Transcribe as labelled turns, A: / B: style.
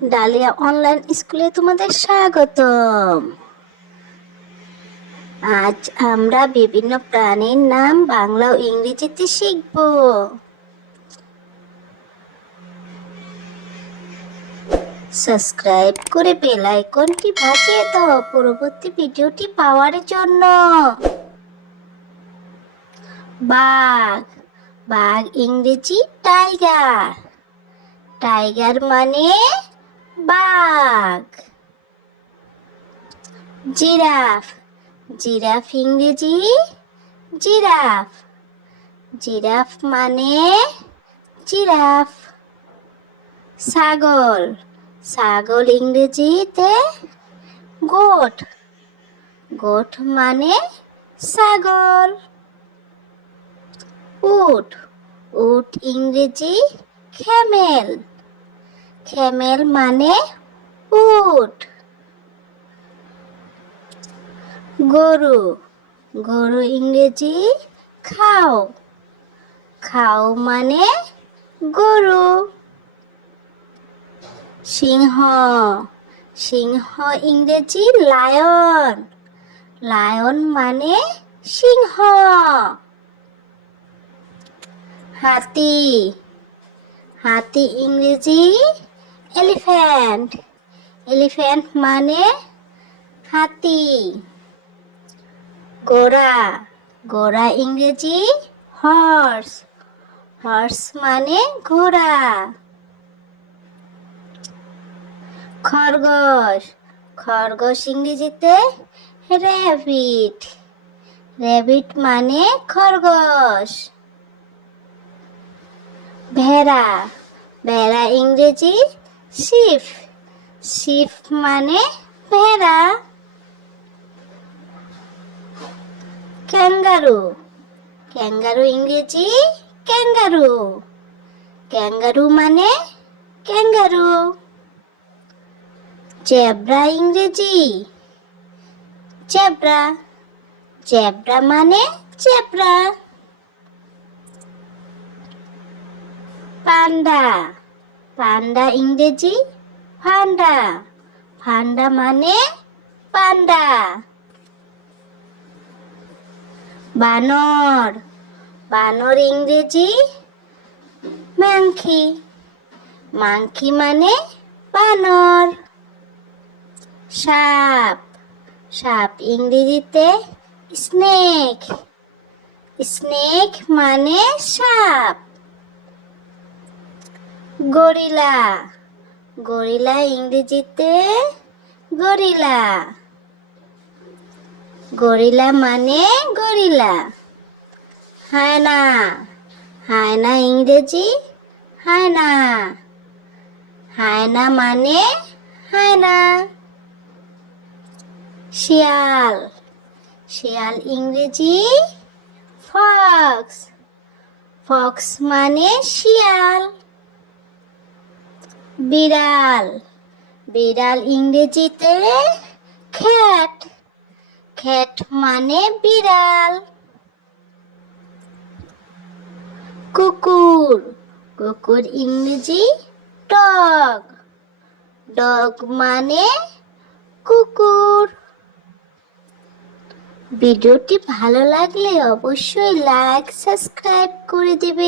A: Dahlia online স্কুলে তোমাদের স্বাগতম। আজ আমরা বিভিন্ন প্রাণীর নাম বাংলা ও ইংরেজিতে শিখব। সাবস্ক্রাইব করে বেল আইকনটি বাজিয়ে দাও পরবর্তী ভিডিওটি পাওয়ার জন্য। বাঘ বাঘ ইংরেজি টাইগার টাইগার মানে বাঘ। জিরাফ। জিরাফ ইংরেজি? জিরাফ। জিরাফ মানে জিরাফ। ছাগল। ছাগল ইংরেজিতে গোট। গোট মানে ছাগল। উট। উট ইংরেজি খেমেল খেমেল মানে উট। গরু গরু ইংরেজি খাও। খাও মানে গরু। সিংহ সিংহ ইংরেজি লায়ন। লায়ন মানে সিংহ। হাতি হাতি ইংরেজি এলিফ্যান্ট এলিফ্যান্ট মানে হাতি। ঘোড়া। ঘোড়া ইংরেজি হর্স হর্স মানে ঘোড়া। খরগোশ। খরগোশ ইংরেজিতে র্যাবিট র্যাবিট মানে খরগোশ। ভেড়া। ভেড়া ইংরেজি শিফ শিফ মানে ভেড়া ক্যাঙ্গারু ক্যাঙ্গারু ইংরেজি ক্যাঙ্গারু ক্যাঙ্গারু মানে ক্যাঙ্গারু জেব্রা ইংরেজি জেব্রা জেব্রা মানে জেব্রা পান্ডা পান্ডা ইংরেজি? ফান্ডা ফান্ডা মানে পান্ডা। বানর। বানর ইংরেজি? মাংকি মাংকি মানে বানর। সাপ। সাপ ইংরেজিতে স্নেক। স্নেক মানে সাপ। গরিলা। গরিলা ইংরেজিতে গরিলা। গরিলা মানে গরিলা। হায়না। হায়না ইংরেজি, হায়না। হায়না মানে হায়না। শিয়াল। শিয়াল ইংরেজি, ফক্স। ফক্স মানে শিয়াল। বিড়াল। বিড়াল ইংরেজিতে খ্যাট। খ্যাট মানে বিড়াল। কুকুর। কুকুর ইংরেজি ডগ। ডগ মানে কুকুর। ভিডিওটি ভালো লাগলে অবশ্যই লাইক, সাবস্ক্রাইব করে দেবে।